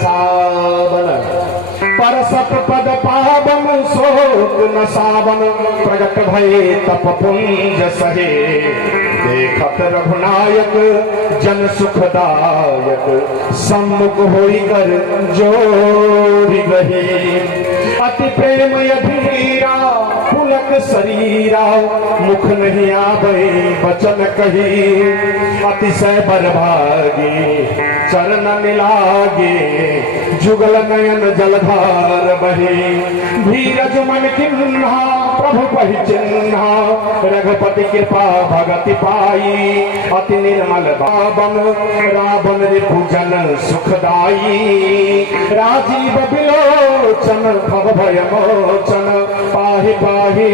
सावन परसत पद पावन शोक न सावन प्रगट भये तप पुंज सहे देखत रघुनायक जन सुखदायक सम्मुख होई कर जोरी गही अति प्रेम अधीरा पुलक शरीरा मुख नहीं आवे वचन कही अतिशय बरभागी चरण मिलागे जुगल नयन जलधार बहे धीरज मन किन्हा प्रभु पहिचिन्हा रघुपति कृपा भगति पाई अति निर्मल बाबन रावण रिपुजन सुखदाई राजीव बिलोचन भव भय मोचन पाहि पाहि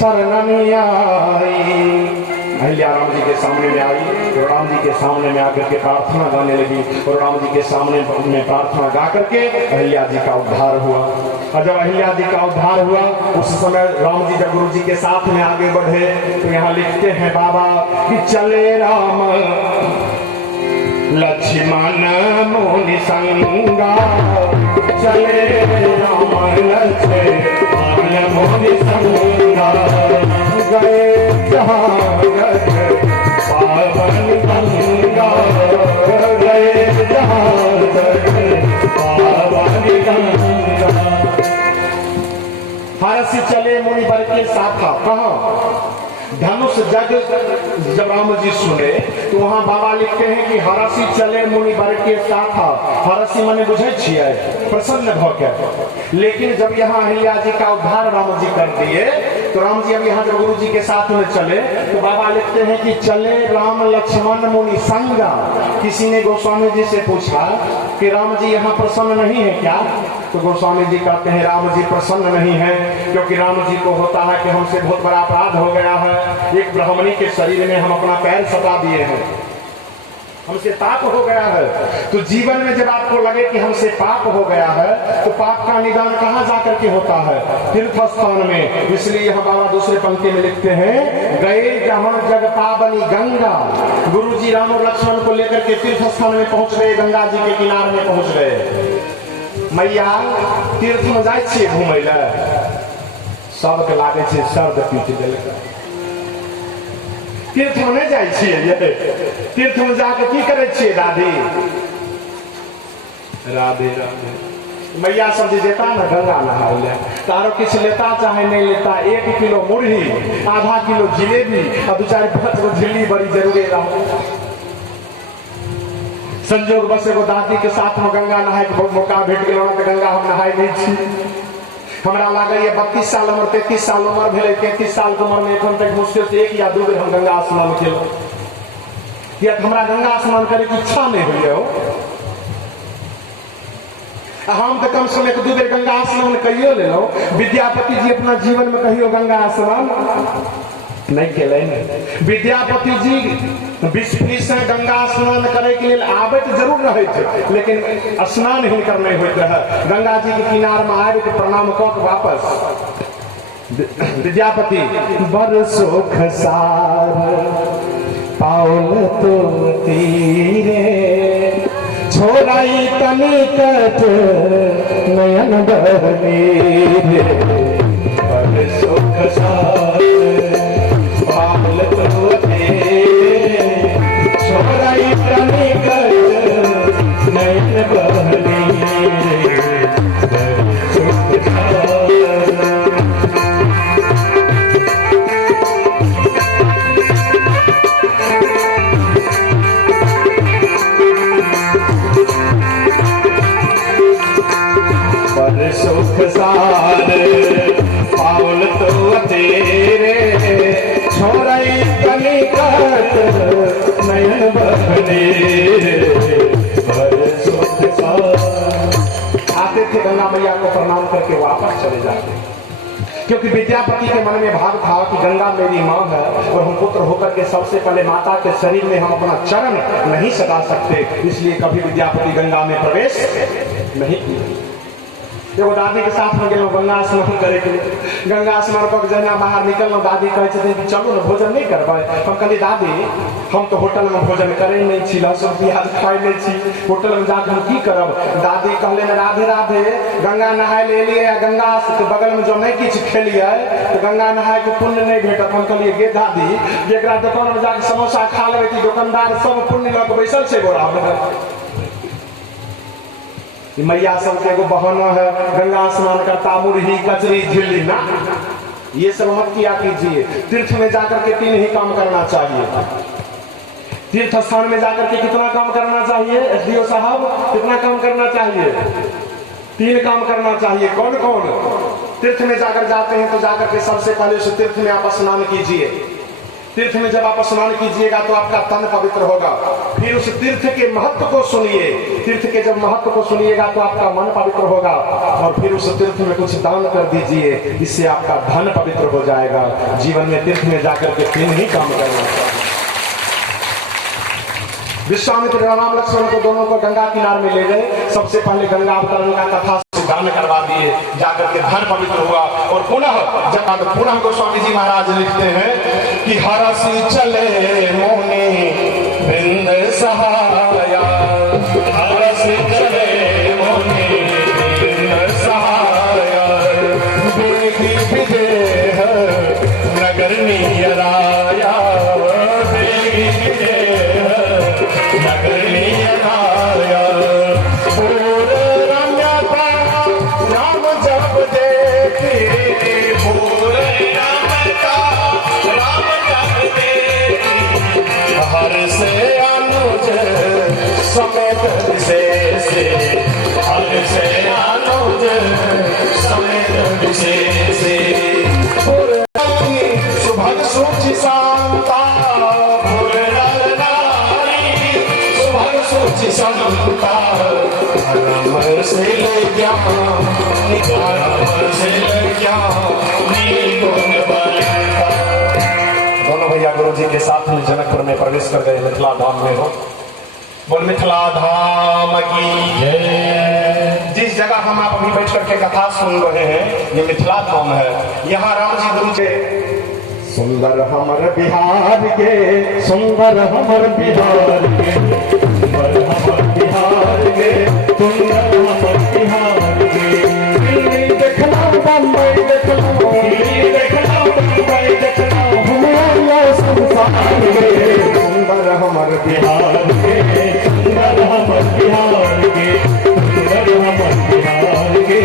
शरणनि आई। अहिल्या राम जी के सामने में आई और राम जी के सामने में आकर के प्रार्थना गाने लगी और राम जी के सामने में प्रार्थना गा करके अहिल्या जी का उद्धार हुआ। और जब अहिल्या जी का उद्धार हुआ उस समय राम जी जब गुरु जी के साथ में आगे बढ़े तो यहाँ लिखते हैं बाबा कि चले राम लक्ष्मण मुनि संगा चले राम लक्ष्मण मुनि संगा गए जहाँ पावन गंगा गए जहाँ पावन गंगा हरसी चले मुनि बर के साथा कहाँ धनुष जग जब राम जी सुने तो वहां बाबा लिखते हैं कि हरसी चले मुनि बर के साथा हरसी मने बुझे छिए प्रसन्न भके लेकिन जब यहाँ अहिल्या जी का उद्धार राम जी कर दिए तो राम जी अब यहाँ जब गुरु जी के साथ में चले तो बाबा लिखते हैं कि चले राम लक्ष्मण मुनि संगा। किसी ने गोस्वामी जी से पूछा कि राम जी यहाँ प्रसन्न नहीं है क्या तो गोस्वामी जी कहते हैं राम जी प्रसन्न नहीं है क्योंकि राम जी को होता है कि हमसे बहुत बड़ा अपराध हो गया है एक ब्राह्मणी के शरीर में हम अपना पैर सटा दिए हैं हमसे पाप हो गया है। तो जीवन में जब आपको लगे कि हमसे पाप हो गया है तो पाप का निदान कहाँ जाकर के होता है तीर्थ स्थान में। इसलिए यहाँ बाबा दूसरे पंक्ति में लिखते हैं गए जहाँ जग पावनी गंगा। गुरु जी राम और लक्ष्मण को लेकर के तीर्थ स्थान में पहुंच गए गंगा जी के किनारे में पहुंच गए। मैया तीर्थ में जाए छे घूमे सबके लागे छे सर्द पीट देलक तीर्थ में नहीं जाए छिए तीर्थ में जाके की करे छिए दादी राधे राधे मैया सब जी देता ना गंगा नहाओ ले तारो किसी लेता चाहे नहीं लेता 1 किलो मुरही आधा किलो जिलेबी और 2-4 गो झिल्ली बड़ी जरूरी रहो। संजोग बस एगो दादी के साथ में गंगा नहाए के मौका भेट गया तो गंगा हम नहाए नहीं छी हमरा लागे 32 साल उम्र 33 साल उम्र भेले 33 साल के उम्र में एखन तक मुश्किल से 1 या 2 बेर हम गंगा स्नान केलहुँ किया हमरा गंगा स्नान करे की इच्छा नहीं हुई हो हम तो कम से कम 1-2 बेर गंगा स्नान कहियो ले लो। विद्यापति जी अपना जीवन में कहियो गंगा स्नान नहीं केले विद्यापति जी 20 से गंगा स्नान करे के लिए आबे तो जरूर रहे थे लेकिन स्नान हिनकर नहीं होते रहे। गंगा जी के किनार में आए के प्रणाम कऽ के वापस विद्यापति बरसो खसार पाउल तो तीरे छोड़ाई तनिकट नयन बहनी बरसो खसार पाउल तो छोड़ाई तनिकट नयन बहनी सुख सार पाउल तो तेरे छोड़ई कनिकट नयन बहने सुख सार। आते थे गंगा मैया को प्रणाम करके वापस चले जाते क्योंकि विद्यापति के मन में भाव था कि गंगा मेरी माँ है और हम पुत्र होकर के सबसे पहले माता के शरीर में हम अपना चरण नहीं सटा सकते इसलिए कभी विद्यापति गंगा में प्रवेश नहीं किया। एगो दादी के साथ में गेलहुँ गंगा स्नान करे के लिए। गंगा स्नान कऽ के जहिना बाहर निकललहुँ दादी कहै छथिन कि चलू ने भोजन नहीं करबै। हम कहलिए दादी हम तो होटल में भोजन करे नहीं छी, लहसुन प्याज खाए नहीं छी, होटल में जाकर हम की करब। दादी कहले राधे राधे गंगा नहाय ले लिए गंगा के बगल में जो नहीं किछु खेलिए तो गंगा नहाय के पुण्य नहीं भेटत। हम कहलिए गे दादी जेकरा दुकान में जाके समोसा खा लेबै कि दुकानदार सब पुण्य लऽ के बैसल छै गोरा में। मैया सबके एगो बहाना है गंगा स्नान करता मुरही कचरी झिल्ली ना, ये सब मत किया कीजिए। तीर्थ में जाकर के 3 ही काम करना चाहिए। तीर्थ स्थान में जाकर के कितना काम करना चाहिए एसडीओ साहब, कितना काम करना चाहिए? 3 काम करना चाहिए। कौन कौन? तीर्थ में जाकर जाते हैं तो जाकर के सबसे पहले उस तीर्थ में आप स्नान कीजिए। तीर्थ में जब आप स्नान कीजिएगा तो आपका तन पवित्र होगा। फिर उस तीर्थ के महत्व को सुनिए। तीर्थ के जब महत्व को सुनिएगा तो आपका मन पवित्र होगा और फिर उस तीर्थ में कुछ दान कर दीजिए, इससे आपका धन पवित्र हो जाएगा। जीवन में तीर्थ में जाकर के 3 ही काम करना चाहिए। विश्वामित्र राम लक्ष्मण को दोनों को गंगा किनारे में ले गए। सबसे पहले गंगा अवतरण का कथा दान करवा दिए, जाकर के धन पवित्र हुआ। और पुनः गोस्वामी जी महाराज लिखते हैं कि हरसी चले मोहनी बिंद सहाया, हरसी चले मोहनी बिंद सहाया, बेगी विदेह नगर नियराया, बेगी विदेह नगर नियराया। हर से अनुज समेत विशेष, हर से अनुज समेत विशेष, सुभग सूचि शांता सुभग सूचि शांता, धर्म से ज्ञान दोनों भैया गुरु जी के साथ में जनकपुर में प्रवेश कर गए। मिथिला धाम में हो, बोल मिथिला धाम की जय। जिस जगह हम आप अभी बैठ करके कथा सुन रहे हैं ये मिथिला धाम है। यहाँ राम जी गुरु जी सुंदर हमर बिहार के, सुंदर हमर बिहार के, सुंदर हमर बिहार के, सुंदर हमर बिहार के। दिल्ली देखना बम्बई देखना, दिल्ली देखना बम्बई देखना, हमारा संसार के। सुंदर हमर बिहार के, सुंदर हमर बिहार के, सुंदर हमर बिहार के,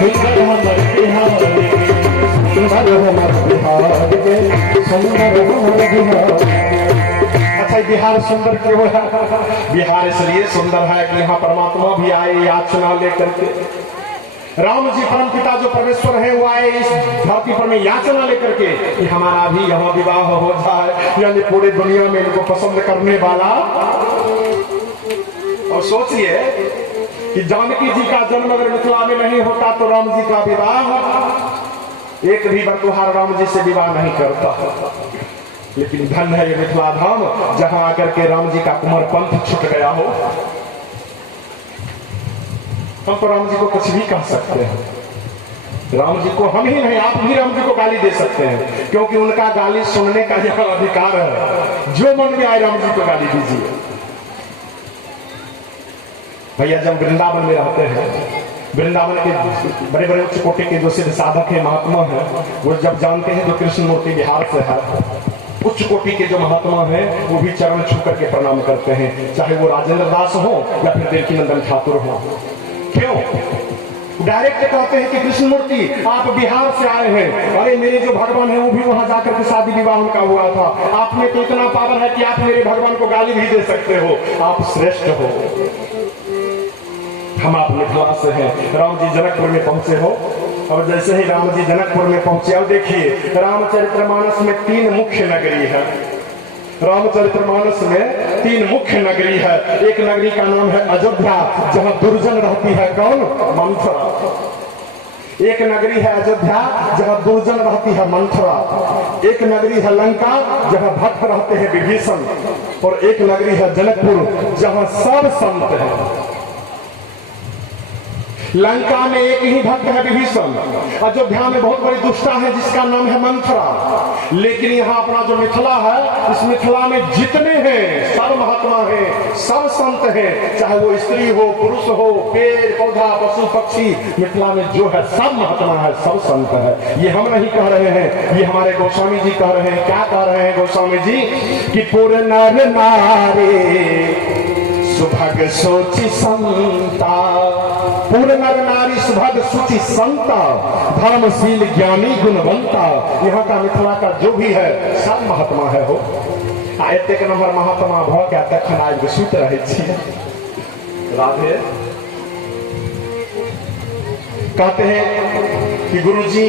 सुंदर हमर बिहार के, सुंदर हमर बिहार के, सुंदर हमर बिहार। अच्छा बिहार सुंदर क्यों है? बिहार इसलिए सुंदर है कि यहाँ परमात्मा भी आए याचना लेकर के। राम जी परम पिता जो परमेश्वर है वो आए इस धरती पर में याचना लेकर के कि हमारा भी यहाँ विवाह हो जाए, यानी पूरे दुनिया में इनको पसंद करने वाला। और सोचिए कि जानकी जी का जन्म अगर मिथिला में नहीं होता तो राम जी का विवाह एक भी बरतुहार राम जी से विवाह नहीं करता। लेकिन धन है ये मिथिला धाम जहां आकर के राम जी का कुंवर पंथ छूट गया हो। हम तो राम जी को कुछ भी कह सकते हैं। राम जी को हम ही नहीं आप भी राम जी को गाली दे सकते हैं, क्योंकि उनका गाली सुनने का यह अधिकार है। जो मन में आए राम जी को गाली दीजिए। भैया जब वृंदावन में रहते हैं, वृंदावन के बड़े बड़े उच्च कोटि के जो सिद्ध साधक है महात्मा है, वो जब जानते हैं तो कृष्ण मूर्ति बिहार से है, उच्च कोटि के जो महात्मा है वो भी चरण छू करके प्रणाम करते हैं, चाहे वो राजेंद्र दास हो या फिर देवकी नंदन ठाकुर हो। क्यों? डायरेक्ट कहते हैं कि कृष्ण मूर्ति आप बिहार से आए हैं, अरे मेरे जो भगवान है वो भी वहां जाकर के शादी विवाह उनका हुआ था। आप में तो इतना पावर है कि आप मेरे भगवान को गाली भी दे सकते हो, आप श्रेष्ठ हो। हम आप मिथिला से हैं। राम जी जनकपुर में पहुंचे हो, और जैसे ही राम जी जनकपुर में पहुंचे, अब देखिए रामचरितमानस में 3 मुख्य नगरी है। रामचरितमानस में 3 मुख्य नगरी है। एक नगरी का नाम है अयोध्या, जहां दुर्जन रहती है। कौन? मंथरा। एक नगरी है अयोध्या जहां दुर्जन रहती है, मंथरा। एक नगरी है लंका जहां भक्त रहते हैं, विभीषण। और एक नगरी है जनकपुर जहां सब संत हैं। लंका में एक ही भक्त है विभीषण। अयोध्या में बहुत बड़ी दुष्टा है जिसका नाम है मंथरा। लेकिन यहाँ अपना जो मिथिला है, इस मिथिला में जितने हैं सब महात्मा हैं, सब संत हैं, चाहे वो स्त्री हो पुरुष हो, पेड़ पौधा पशु पक्षी, मिथिला में जो है सब महात्मा है, सब संत है। ये हम नहीं कह रहे हैं, ये हमारे गोस्वामी जी कह रहे हैं। क्या कह रहे हैं गोस्वामी जी? कि पुर नर नारी सुभग सोचि संता, पूर्ण नर नारी सुभग सुचि संता, धर्मशील ज्ञानी गुणवंता। यहाँ का मिथिला का जो भी है सब महात्मा है हो। एतेक नंबर महात्मा भ के तखन आज सुत रहे छियै। राधे कहते हैं कि गुरु जी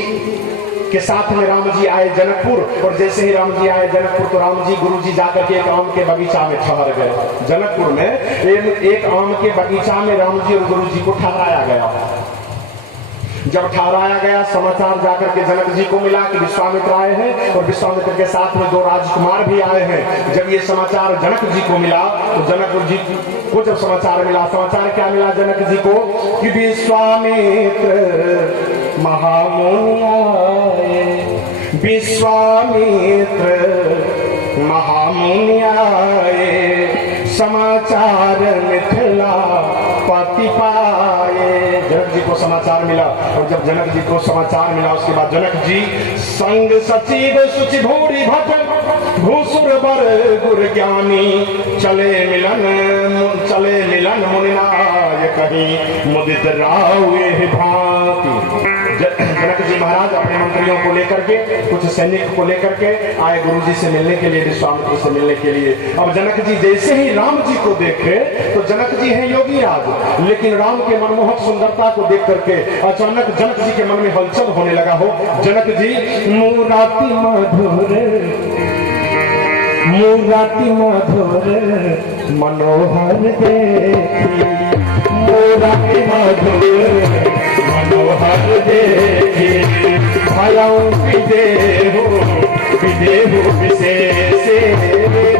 के साथ में राम जी आए जनकपुर, और जैसे ही राम जी आए जनकपुर तो राम जी गुरु जी जाकर के एक आम के बगीचा में ठहर गए। जनकपुर में एक आम के बगीचा में राम जी और गुरु जी को ठहराया गया। जब ठहराया गया, समाचार जाकर के जनक जी को मिला कि विश्वामित्र आए हैं और विश्वामित्र के साथ में 2 राजकुमार भी आए हैं। जब ये समाचार जनक जी को मिला तो जनक जी को जब समाचार मिला, समाचार क्या मिला जनक जी को? कि विश्वामित्र महामुनि आए, विश्वामित्र महामुनि आए, समाचार मिथिला पति पाए। जनक जी को समाचार मिला, और जब जनक जी को समाचार मिला उसके बाद जनक जी संग सचिव सुचि भूरि भट भूसुर बर गुर ज्ञानी, चले मिलन मुनिनाय कहीं मुदित राव ये भांति। जनक जी महाराज अपने मंत्रियों को लेकर के, कुछ सैनिक को लेकर के आए गुरु जी से मिलने के लिए, विश्वामित्र से मिलने के लिए। अब जनक जी जैसे ही राम जी को देखे तो जनक जी हैं योगी राज, लेकिन राम के मनमोहक सुंदरता को देख करके अचानक जनक जी के मन में हलचल होने लगा हो। जनक जी मुराति मधुर मनोहर देखी, मुराति मधुर मनोहर देखी, भयऊ विदेहु विशेष,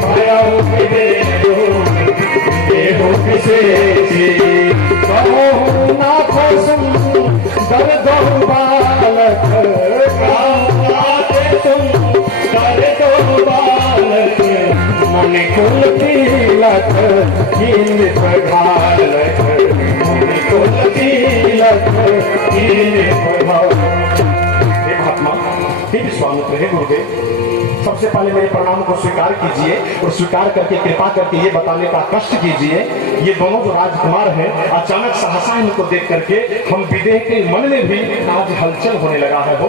भयऊ विदेहु विशेष, कहूँ ना सुंदर दो बालक, सुंदर दो बालक, मुनि कुल तिलक कीन प्रघालक, मुनि कुल तिलक कीन प्रघालक। हे महात्मा, हे विश्वामित्र, हे गुरुदेव, सबसे पहले मेरे प्रणाम को स्वीकार कीजिए और स्वीकार करके कृपा करके ये बताने का कष्ट कीजिए, ये दोनों जो राजकुमार हैं अचानक सहसा इनको देख करके हम विदेह के मन में भी आज हलचल होने लगा है। हो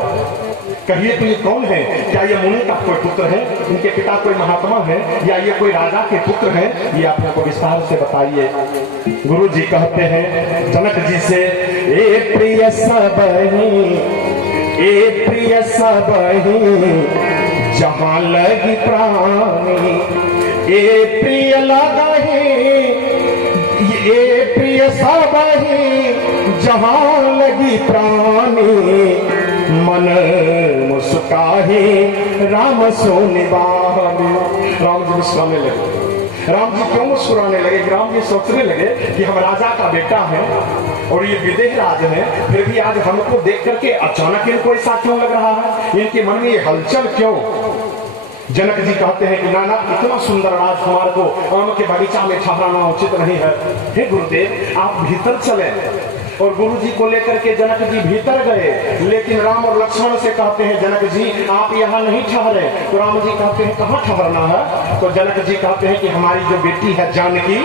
कहिए तो ये कौन है? क्या ये मुनि का कोई पुत्र है? इनके पिता कोई महात्मा है या ये कोई राजा के पुत्र हैं? ये आप हमको विस्तार से बताइए। गुरु जी कहते हैं जनक जी से, ए प्रिय सबही जहाँ लगी प्राणी, ए प्रिय लगही, ए प्रिय सबही जहाँ लगी प्राणी, मन मुस्काही राम सोने बाहर। राम जी मुस्कुराने लगे। राम जी क्यों मुस्कुराने लगे? राम जी सोचने लगे कि हम राजा का बेटा है और ये विदेह राज है, फिर भी आज हमको देख करके अचानक इनको ऐसा क्यों लग रहा है? इनके मन में ये हलचल क्यों? जनक जी कहते हैं कि नाना, इतना सुंदर राजकुमार को आम के बगीचा में ठहराना उचित नहीं है। हे गुरुदेव, आप भीतर चले। और गुरु जी को लेकर के जनक जी भीतर गए, लेकिन राम और लक्ष्मण से कहते हैं जनक जी आप यहाँ नहीं ठहरे। तो राम जी कहते हैं कहाँ ठहरना है? तो जनक जी कहते हैं कि हमारी जो बेटी है जानकी,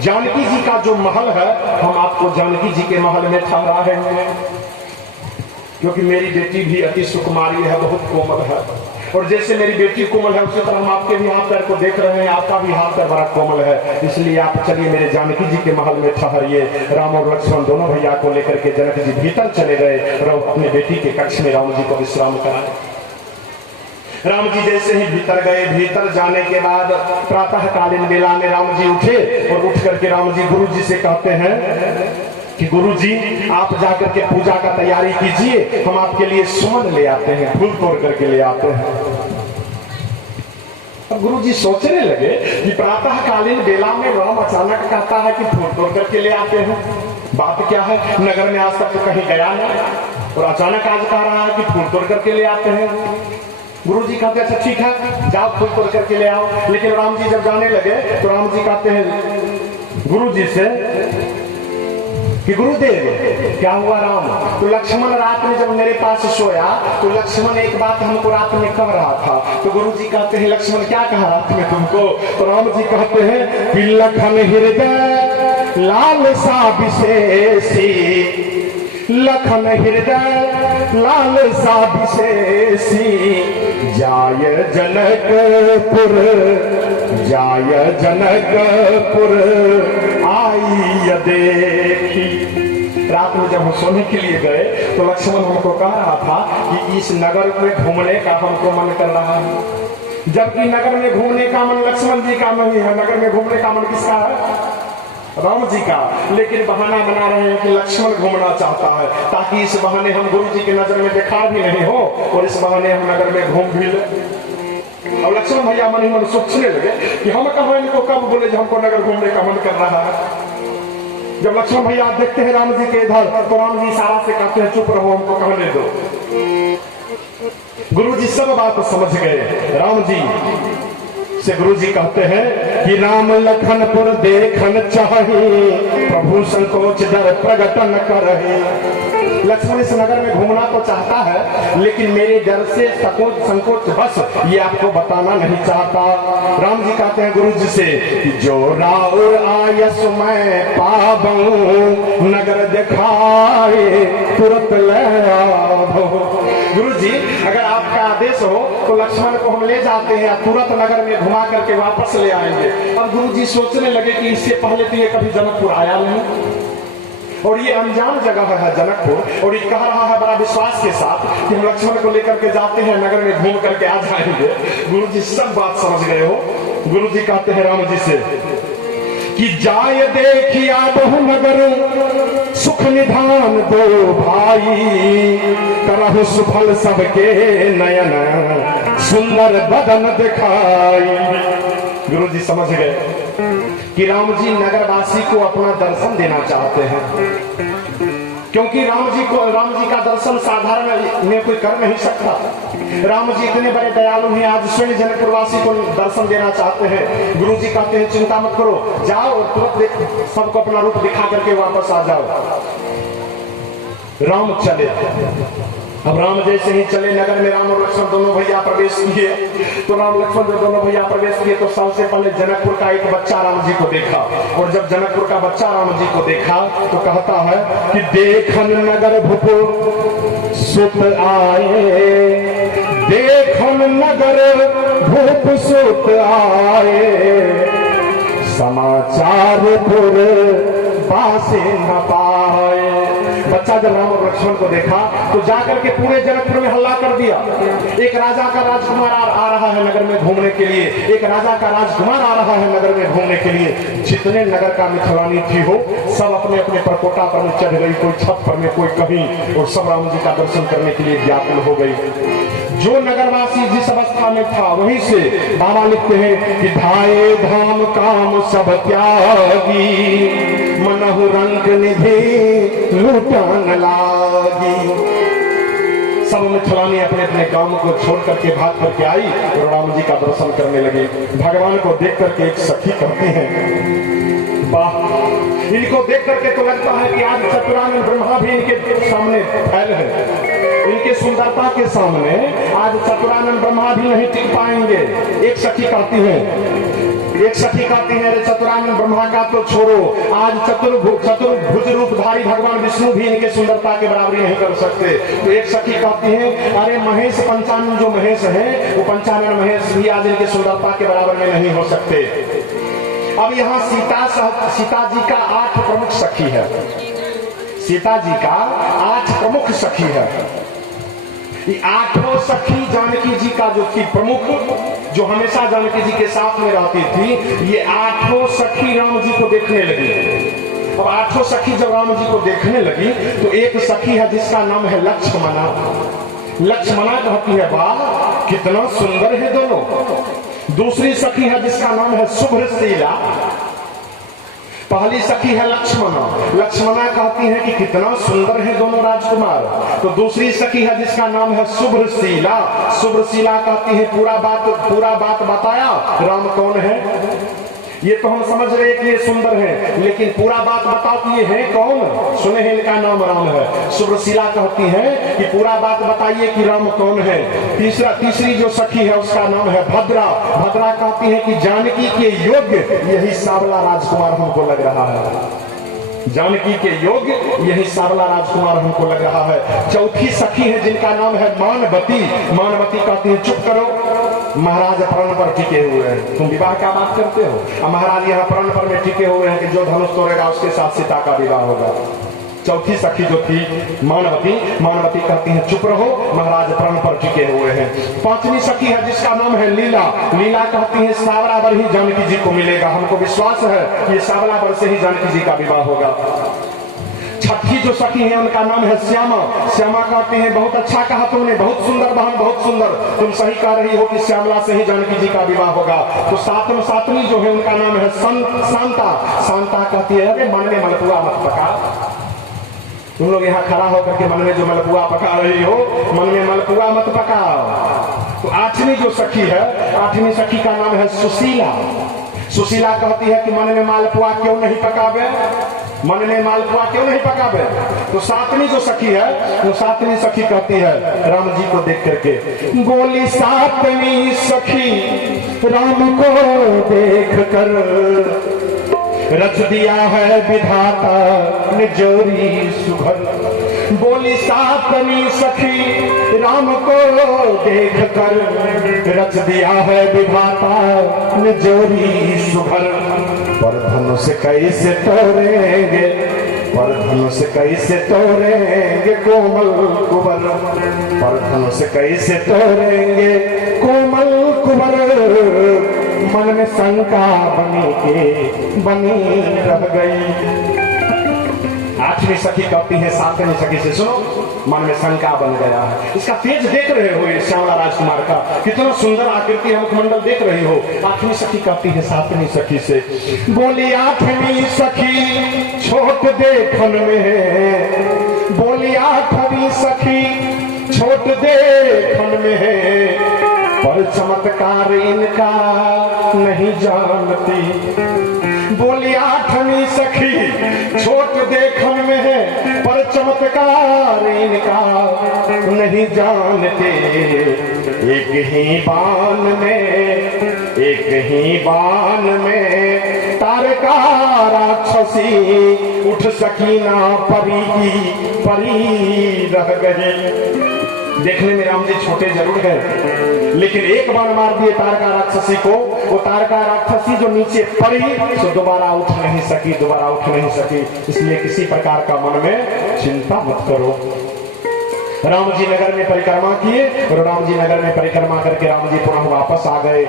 जानकी जी का जो महल है हम आपको जानकी जी के महल में ठहरा रहे हैं, क्योंकि मेरी बेटी भी अति सुकुमारी है, बहुत कोमल है, और जैसे मेरी बेटी कोमल है उसी तरह हम आपके भी हाथ पैर को देख रहे हैं, आपका भी हाथ पैर बड़ा कोमल है, इसलिए आप चलिए मेरे जानकी जी के महल में ठहरिए। राम और लक्ष्मण दोनों भैया को लेकर के जनक जी भीतर चले गए और अपने बेटी के कक्ष में राम जी को विश्राम कराए। राम जी जैसे ही भीतर गए, भीतर जाने के बाद प्रातःकालीन बेला में राम जी उठे और उठ करके राम जी गुरु जी से कहते हैं कि गुरु जी आप जाकर के पूजा का तैयारी कीजिए, हम आपके लिए सुमन ले आते हैं, फूल तोड़ करके ले आते हैं। अब गुरु जी सोचने लगे कि प्रातःकालीन बेला में राम अचानक कहता है कि फूल तोड़ करके ले आते हैं, बात क्या है, नगर में आज तक तो कहीं गया नहीं और अचानक आज कह रहा है कि फूल तोड़ करके ले आते हैं। गुरुजी कहते अच्छा ठीक है जाओ फूल तोड़ करके ले आओ। लेकिन राम जी जब जाने लगे तो राम जी कहते हैं गुरुजी से कि गुरुदेव क्या हुआ राम? तो लक्ष्मण रात में जब मेरे पास सोया तो लक्ष्मण एक बात हमको रात में कह रहा था। तो गुरुजी कहते हैं लक्ष्मण क्या कहा रात में तुमको? तो राम जी कहते हैं कि लखन हृदय लाल सा विशेषी, लखन हृदय लाल सा विशेषी, जाय जनकपुर, जाय जनकपुर आई देखी। रात में जब हम सोने के लिए गए तो लक्ष्मण हमको कह रहा था कि इस नगर में घूमने का हमको मन कर रहा है, जबकि नगर में घूमने का मन लक्ष्मण जी का नहीं है, नगर में घूमने का मन किसका है? राम जी का। लेकिन बहाना बना रहे हैं कि लक्ष्मण घूमना चाहता है ताकि इस बहाने हम गुरु जी की नजर में बेकार भी नहीं हो और इस बहाने हम नगर में घूम भी ले। और लक्ष्मण भैया मन ही मन सोचने लगे कि हम कहा इनको कब बोले जब हमको नगर घूमने का मन कर रहा है। जब लक्ष्मण भैया देखते हैं राम जी के इधर तो राम जी इशारा से कहते हैं चुप रहो हमको कहने दो। गुरु जी सब बात समझ गए। राम जी से गुरु जी कहते हैं कि राम लखनपुर देखन चाहे, प्रभु संकोच डर प्रगट न करहे। लक्ष्मण इस नगर में घूमना तो चाहता है लेकिन मेरे डर से संकोच बस ये आपको बताना नहीं चाहता। राम जी कहते हैं गुरु जी से कि जो राउर आयस मैं पाबूं, नगर दिखाए तुरंत ले आओ। गुरु जी अगर आपका आदेश हो तो लक्ष्मण को हम ले जाते हैं, तुरंत नगर में घुमा करके वापस ले आएंगे। और गुरु जी सोचने लगे कि इससे पहले तो ये कभी जनकपुर आया नहीं और ये अनजान जगह है जनकपुर, और ये कह रहा है बड़ा विश्वास के साथ कि हम लक्ष्मण को लेकर के जाते हैं नगर में घूम करके आ जाएंगे। गुरु जी सब बात समझ गए हो। गुरु जी कहते हैं राम जी से कि जाय देखिया बहु नगर, सुख निधान दो भाई, करहु सुफल सबके नयन, सुंदर बदन दिखाई। गुरु जी समझ गए कि राम जी नगरवासी को अपना दर्शन देना चाहते हैं, क्योंकि राम जी का दर्शन साधारण में कोई कर नहीं सकता। राम जी इतने बड़े दयालु हैं, आज स्वयं जनकपुरवासी को दर्शन देना चाहते हैं। गुरु जी कहते हैं चिंता मत करो, जाओ और तुरंत सबको अपना रूप दिखा करके वापस आ जाओ। राम चले। अब राम जैसे ही चले नगर में राम और लक्ष्मण दोनों भैया प्रवेश किए। तो राम लक्ष्मण जब दोनों भैया प्रवेश किए तो सबसे पहले जनकपुर का एक बच्चा राम जी को देखा, और जब जनकपुर का बच्चा राम जी को देखा तो कहता है कि देखन नगर भूप सुत आए, देखन नगर भूप सुत आए, समाचार पुर पासे न पाए। बच्चा जब राम और लक्ष्मण को देखा तो जाकर के पूरे जनकपुर में हल्ला कर दिया। एक राजा का राजकुमार आ रहा है नगर में घूमने के लिए, एक राजा का राजकुमार आ रहा है नगर में घूमने के लिए। जितने नगर का मिथिलानी थी हो सब अपने अपने परकोटा पर में चढ़ गई, कोई छत पर में कोई कहीं, और सब राम जी का दर्शन करने के लिए व्याकुल हो गई। जो नगरवासी जिस अवस्था में था वहीं से बाबा लिखते हैं कि धाये धाम काम सब त्यागी, मनहु रंग निधि लूटन लागी। सब मिथिलानी अपने अपने काम को छोड़ करके भाग करके आई और राम जी का दर्शन करने लगे। भगवान को देख करके एक सखी कहते हैं वाह, इनको देख करके तो लगता है कि आज चतुरानंद ब्रह्मा भी इनके सामने फैल है। इनके सुंदरता के सामने आज चतुरानंद ब्रह्मा भी नहीं टिक पाएंगे। एक सखी कहती है अरे चतुरानंद ब्रह्मा का तो छोड़ो, आज चतुर्भुज रूपधारी भगवान विष्णु भी इनके सुंदरता के बराबरी नहीं कर सकते। तो एक सखी कहती है अरे महेश पंचानन जो महेश है वो पंचानन महेश भी आज इनके सुंदरता के बराबर में नहीं हो सकते। अब यहाँ सीता जी का 8 प्रमुख सखी है। सीता जी का 8 प्रमुख सखी है। ये 8 सखी जानकी जी का जो थी प्रमुख, जो हमेशा जानकी जी के साथ में रहती थी, ये 8 सखी राम जी को देखने लगी। अब 8 सखी जब राम जी को देखने लगी तो एक सखी है जिसका नाम है लक्ष्मणा। लक्ष्मणा कहती है वाह कितना सुंदर है दोनों। दूसरी सखी है जिसका नाम है शुभ्रशीला। पहली सखी है लक्ष्मणा। लक्ष्मणा कहती है कि कितना सुंदर है दोनों राजकुमार। तो दूसरी सखी है जिसका नाम है शुभ्रशीला। शुभ्रशीला कहती है पूरा बात बताया राम कौन है। ये तो हम समझ रहे कि ये सुंदर है, लेकिन पूरा बात बताओ कि ये है कौन। सुने हैं इनका नाम राम है। शुभ्रशीला कहती है कि पूरा बात बताइए कि राम कौन है। तीसरी जो सखी है उसका नाम है भद्रा। भद्रा कहती है कि जानकी के योग्य यही सांवला राजकुमार हमको लग रहा है। जानकी के योग्य यही सांवला राजकुमार हमको लग रहा है। चौथी सखी है जिनका नाम है मानवती। मानवती कहती है चुप करो, महाराज प्रण पर टिके हुए हैं, तुम विवाह क्या बात करते हो। महाराज यहाँ प्रण पर में टिके हुए हैं कि जो धनुष तोड़ेगा उसके साथ सीता का विवाह होगा। चौथी सखी जो थी मानवती कहती है चुप रहो, महाराज प्रण पर टिके हुए हैं। पांचवी सखी है जिसका नाम है लीला। लीला कहती है सांवरावर ही जानकी जी को मिलेगा, हमको विश्वास है कि सांवरावर से ही जानकी जी का विवाह होगा। छठी जो सखी है उनका नाम है श्यामा। श्यामा कहते हैं बहुत अच्छा कहा तुमने, बहुत सुंदर बहन, बहुत सुंदर, तुम सही कह रही हो कि श्यामला से ही जानकी जी का विवाह होगा। तो सातवीं जो है उनका नाम है शांता। शांता कहती है अरे मन में मलपुआ मत पका। तुम लोग यहाँ खड़ा होकर के मन में जो मलपुआ पका रही हो, मन में मलपुआ मत पकाओ। तो आठवीं जो सखी है, आठवीं सखी का नाम है सुशीला। सुशीला कहती है कि मन में मालपुआ क्यों नहीं पकावे, मन में मालपुआ क्यों नहीं पकावे। तो सातवीं जो सखी है, वो सातवीं सखी कहती है राम जी को देख करके, बोली सातवीं सखी राम को देख कर रच दिया है विधाता ने जोरी सुघर। बोली सातवीं सखी राम को देख कर रच दिया है विधाता ने जोरी सुघर। पर धनुष कैसे तोड़ेंगे, पर धनुष कैसे तोड़ेंगे कोमल कुंवर, पर धनुष कैसे तोड़ेंगे कोमल कुंवर। मन में शंका बनी रह गई। आठवीं सखी कहती है सातवीं सखी से सुनो, मन में शंका बन गया है। इसका तेज देख रहे हो ये श्यामला राजकुमार का, कितना सुंदर आकृति है, मुखमंडल देख रही हो। आठवीं सखी कहती है सातवीं सखी से, बोली आठवीं सखी छोट देखन में, बोली आठवीं सखी छोट देखन में है, पर चमत्कार इनका नहीं जानती। बोली आठवीं सखी छोट देखन में है, पर चमत्कार इनका नहीं जानते। एक ही बाण में तारका राक्षसी उठ सकी ना परी रह गई। देखने में राम जी छोटे जरूर गए, लेकिन एक बार मार दिए तारका राक्षसी को, वो तारका राक्षसी जो नीचे पड़ी तो दोबारा उठ नहीं सकी। इसलिए किसी प्रकार का मन में चिंता मत करो। राम जी नगर में परिक्रमा किए और राम जी नगर में परिक्रमा करके राम जी पुनः वापस आ गए।